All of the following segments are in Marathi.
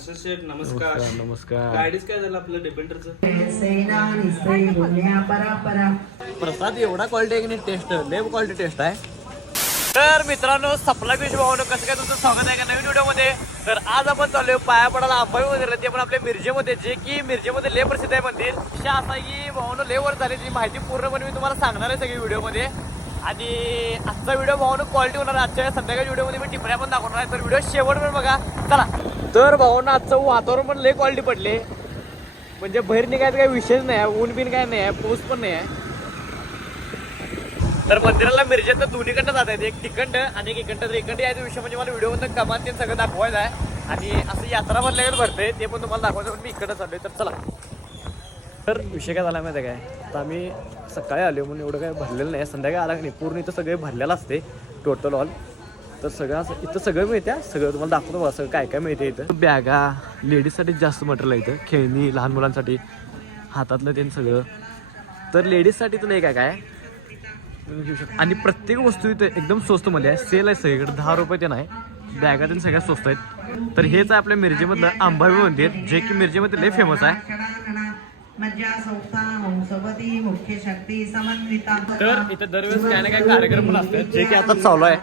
शेठ नमस्कार. नमस्कार गाडीच काय झालं आपलं डिपेंडरचं सेना निस्ते गुण्या परापरा. प्रसाद एवढा क्वालिटी आहे की नाही टेस्ट लय क्वालिटी टेस्ट आहे. तर मित्रांनो सपला फिश भावनं कसं काय तुमचं स्वागत आहे का नवीन व्हिडिओमध्ये? तर आज आपण चाललोय पाया पडायला अंबाई मंदिर ते पण आपल्या मिरजेमध्ये जे की मिरजेमध्ये लय प्रसिद्ध आहे मंदिर. असा आहे की भावनं लय वर झाली ती माहिती पूर्णपणे मी तुम्हाला सांगणार आहे सगळी व्हिडिओमध्ये. आणि आजचा व्हिडिओ भावनं क्वालिटी होणार आहे. आजच्या संध्याकाळी व्हिडिओमध्ये मी टिपऱ्या पण दाखवणार आहे. तर व्हिडिओ शेवटवर बघा. चला. तर भावनं आजचं वातावरण पण लय क्वालिटी पडले. म्हणजे बाहेर निघायचं काही विषयच नाही आहे ऊन बिन काय नाही आहे पाऊस पण नाही आहे. तर मंदिराला मिरजेत दोन्हीकडनं जात आहेत एक तिकंड आणि एक इकंड तर इकंड यायचा विषय म्हणजे मला व्हिडिओमध्ये कमान ते सगळं दाखवायचं आहे. आणि असं यात्रा भरल्यावर भरते ते पण तुम्हाला दाखवायचं पण मी इकडं चाललोय. तर चला. तर विषय काय झाला माहिती आहे काय? तर आम्ही सकाळी आलो म्हणून एवढं काय भरलेलं नाही संध्याकाळी आला की नाही पूर्ण इथं सगळे भरलेलं असते टोटल ऑल तर सगळं असं इथं सगळं मिळते सगळं तुम्हाला दाखवतो बघा सगळं काय काय मिळते इथं. बॅगा लेडीजसाठी जास्त मटेरियल आहे इथं. खेळणी लहान मुलांसाठी हातातलं ते सगळं. तर लेडीजसाठी तुला काय काय? घेऊ शकता. आणि प्रत्येक वस्तू इथं एकदम स्वस्त मध्ये आहे. सेल आहे सगळीकडे. दहा रुपये ते नाही. बॅगा ते सगळ्यात स्वस्त आहेत. तर हेच आहे आपल्या मिरजेमधलं आंबावी मंदिर जे की मिरजेमध्ये लय फेमस आहे. तर इथं दरवेळेस काय ना काय कार्यक्रम पण असतात जे की आता चालू आहे.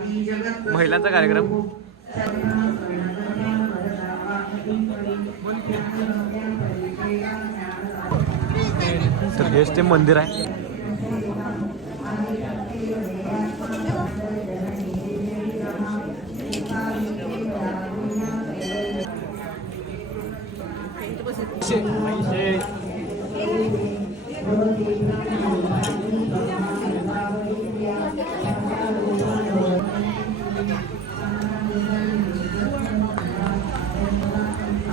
महिलांचा कार्यक्रम. तर हेच ते मंदिर आहे.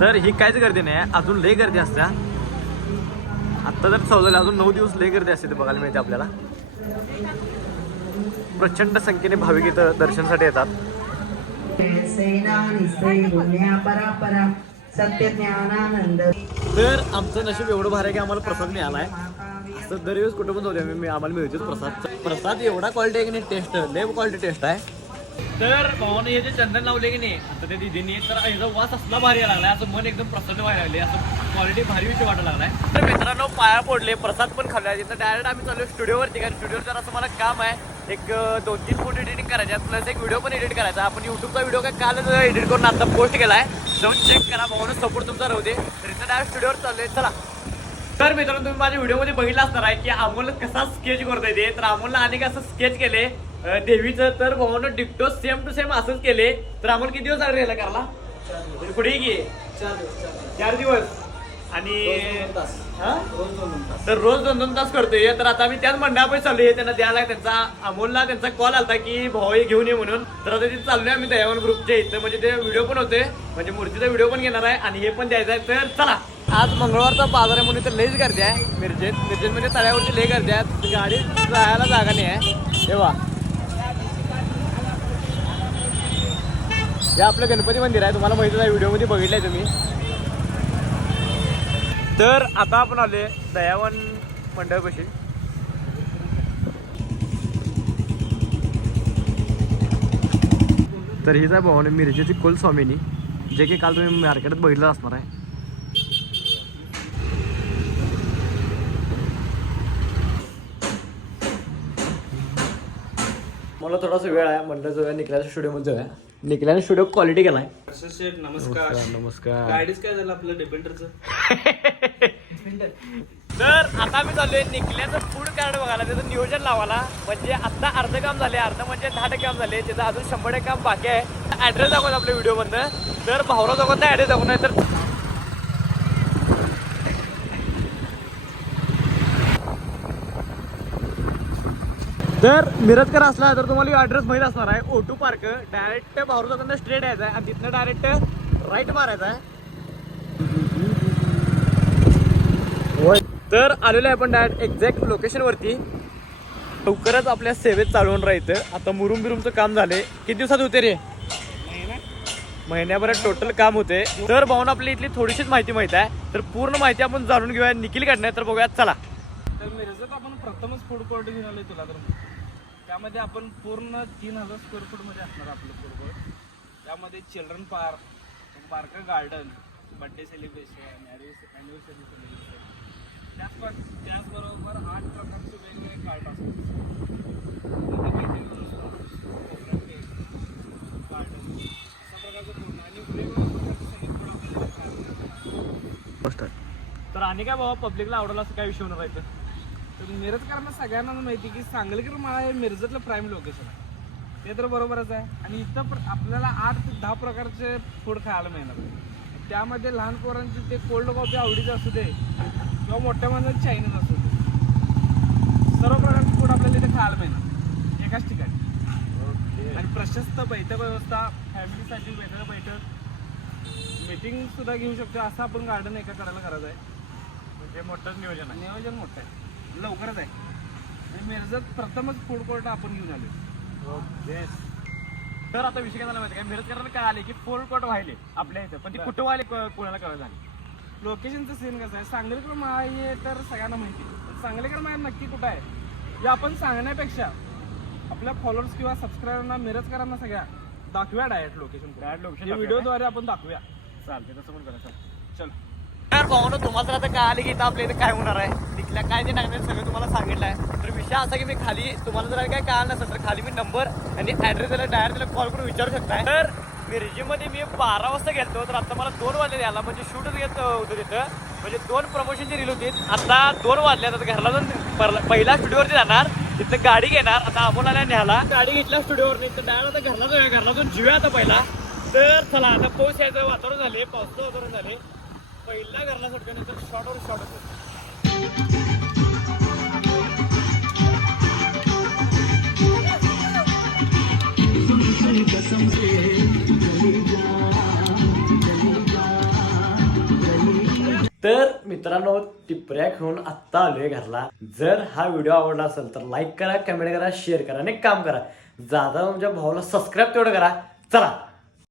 तर ही काहीच गर्दी नाही अजून लय गर्दी असत्या. आत्ता जर चौदा अजून नऊ दिवस लय गर्दी असते ते बघायला मिळते आपल्याला. प्रचंड संख्येने भाविक इथं दर्शनासाठी येतात. तर आमचं नशीब एवढं भारी आहे की आम्हाला प्रसाद आहे तर दरवेळेस कुठं पण जाऊ मी आम्हाला मिळतोच प्रसाद. प्रसाद एवढा क्वालिटी आहे की नाही टेस्ट लय क्वालिटी टेस्ट आहे. तर भावाने हे जे चंदन लावले की नाही आता ते दिदींनी तर याचा वास असला भारी यायला लागलाय असं मन एकदम प्रसन्न व्हायला लागले असं क्वालिटी भारी विषय वाटायला लागलाय. तर मित्रांनो पाया पडले प्रसाद पण खाल्ला. तिथं डायरेक्ट आम्ही चालू स्टुडिओवरती कारण स्टुडिओ जर असं मला काम आहे. एक दोन तीन फोटो एडिटिंग करायचे प्लस एक व्हिडिओ पण एडिट करायचा. आपण युट्यूबचा व्हिडिओ काय कालच एडिट करून आता पोस्ट केला आहे जाऊन चेक करा भावानं सपोर्ट तुमचा राहू दे. तर इथं डायरेक्ट स्टुडिओवर चाललोय. चला. तर मित्रांनो तुम्ही माझ्या व्हिडिओमध्ये बघितलं असणार आहे की अमोल कसा स्केच करता येते तर अमोलला अनेक असं स्केच केले. देवीचं तर भावानं डिक्टो सेम टू सेम असंच केले. तर अमोल किती दिवस याला करायला? पुढे की. चार दिवस. आणि? तर रोज दोन दोन तास करतोय. तर आता आम्ही त्याच मंडळापाशी चाललोय. त्यांना द्यायला त्यांचा अमोलला त्यांचा कॉल आलता की भाऊ हे घेऊन ये म्हणून. तर आता तिथे चाललोय आम्ही दयावन ग्रुपच्या इथं. म्हणजे ते व्हिडिओ पण होते. म्हणजे मूर्तीचा व्हिडिओ पण घेणार आहे आणि हे पण द्यायचं आहे. तर चला. आज मंगळवारचा बाजार आहे म्हणून इथं लईच गर्दी आहे. मिरजेत. मिरजेत म्हणजे तळ्यावरती लई गर्दी आहे. गाडी जायला जागा नाही आहे. तेव्हा हे आपलं गणपती मंदिर आहे. तुम्हाला माहितीच आहे. व्हिडिओमध्ये बघितलंय तुम्ही. तर आता आपण आले दयावन मंडळापाशी तर हीच आहे भावाने मिरजेची कुलस्वामिनी जे की काल तुम्ही मार्केटात बघितलं असणार आहे. मला थोडासा वेळ आहे म्हणलं जाऊया निकल्याच्या स्टुडिओमध्ये जाऊया. निकल्याने स्टुडिओ क्वालिटी केलाय. शेठ नमस्कार. नमस्कार गाडीच काय झालं आपलं? डिपेंडरचं तर आता मी चाललोय निकल्याचं फूड कार्ड बघायला. त्याचं नियोजन लावायला. म्हणजे आता अर्ध काम झाले. अर्ध म्हणजे दहा टक्के काम झाले. त्याचं अजून शंभर टक्के काम बाकी आहे. ऍड्रेस दाखवत आपल्या व्हिडिओ मधनं. तर भावरा दाखवत ऍड्रेस दाखवणार तर जर मिरजकर असला तर तुम्हाला ॲड्रेस माहीत असणार आहे. ओटू पार्क डायरेक्ट भावरा स्ट्रेट यायचं आहे. आणि तिथनं डायरेक्ट राईट मारायचं आहे. होय तर आलेलो आहे आपण डायरेक्ट एक्झॅक्ट लोकेशनवरती लवकरच आपल्या सेवेत चालवून राहायचं. आता मुरुम बिरुमचं काम झाले किती दिवसात होते रे? महिन्याभरात टोटल काम होते. तर भाऊन आपली इथली थोडीशीच माहिती माहिती आहे. तर पूर्ण माहिती आपण जाणून घेऊया. निखिल काढणार तर बघूया चला. तर मिरजेत आपण प्रथमच फूड कोर्ट घेऊन आलोय तुला तर. त्यामध्ये आपण पूर्ण तीन हजार स्क्वेअर फूटमध्ये असणार आपलं कोर्ट त्यामध्ये चिल्ड्रन पार्क बारका garden birthday celebration anniversary celebration त्याच त्याचबरोबर आठ प्रकारचे वेगवेगळे कार्ड असतात. तर आणि काय बाबा पब्लिकला आवडला असं काय विषय होणार आहे? तर मिरजकरांना सगळ्यांना माहिती की सांगलीकर माळा हे मिरजतलं प्राईम लोकेशन आहे. ते तर बरोबरच आहे. आणि इथं प्र- आपल्याला आठ ते दहा प्रकारचे फूड खायला मिळणार त्यामध्ये लहान पोरांचे ते कोल्ड कॉफी आवडीचे असू दे किंवा मोठ्या माणसाचे चायनीज असू दे. सर्व प्रकारचे फूड आपल्याला इथे खायला मिळणार. एकाच ठिकाणी. आणि प्रशस्त बैठक व्यवस्था फॅमिलीसाठी वेगळं बैठक. मीटिंग सुद्धा घेऊ शकतो. असं आपण गार्डन एका कडाला करायचं आहे. म्हणजे मोठंच नियोजन आहे. नियोजन मोठं आहे. लवकरच आहे. आणि मिरजत प्रथमच फूड कोर्ट आपण घेऊन आलो तर आता विषय काय झाला माहिती काय मिरजकरांना काय आले की फोर कोट व्हायले आपल्या इथं. पण ती कुठं व्हायले को- कोणाला कळत झाली लोकेशनचं सीन कसं आहे? सांगलीकर हे तर सगळ्यांना माहिती आहे. पण सांगलीकर माळा नक्की कुठं आहे? हे आपण सांगण्यापेक्षा आपल्या फॉलोअर्स किंवा सबस्क्रायबरना मिरजकरांना सगळ्या दाखवूया डायरेक्ट लोकेशन हे दाखवूया. व्हिडिओद्वारे आपण दाखवूया. चालते तसं पण करा चालतं. चल. तर भाऊ तुम्हाला तर आता काय आले की इथं आपल्या इथं काय होणार आहे? तिथल्या काय ते टाकणार सगळं तुम्हाला सांगितलं आहे. तर विषय असा की मी खाली तुम्हाला जर काय कळलं नसेल तर खाली मी नंबर आणि ऍड्रेस दिला डायरेक्ट त्याला कॉल करून विचारू शकताय. तर मिरजीमध्ये मी बारा वाजता गेलो तर आता मला दोन वाजले यायला. म्हणजे शूटच घेत होतं तिथं. म्हणजे दोन प्रमोशनची रील होती. आता दोन वाजले आता घरला जाऊन पहिला स्टुडिओवरती जाणार. तिथं गाडी घेणार. आता अमोलाला न्यायला. गाडी घेतल्या स्टुडिओवर नाही तर डायरेक्ट आता घरला जाऊया. घरला जाऊन जिव्या आता पहिला. तर चला आता पाऊस यायचं. वातावरण झाले. पावसाचं वातावरण झाले. पहिला घरला सुटल्यानंतर शॉर्टवर शॉर्ट होतो. तर मित्रांनो टिपऱ्या घेऊन आत्ता आलोय घरला. जर हा व्हिडिओ आवडला असेल तर लाईक करा कमेंट करा शेअर करा आणि काम करा. जाता तुमच्या भावाला सबस्क्राईब तेवढं करा. चला.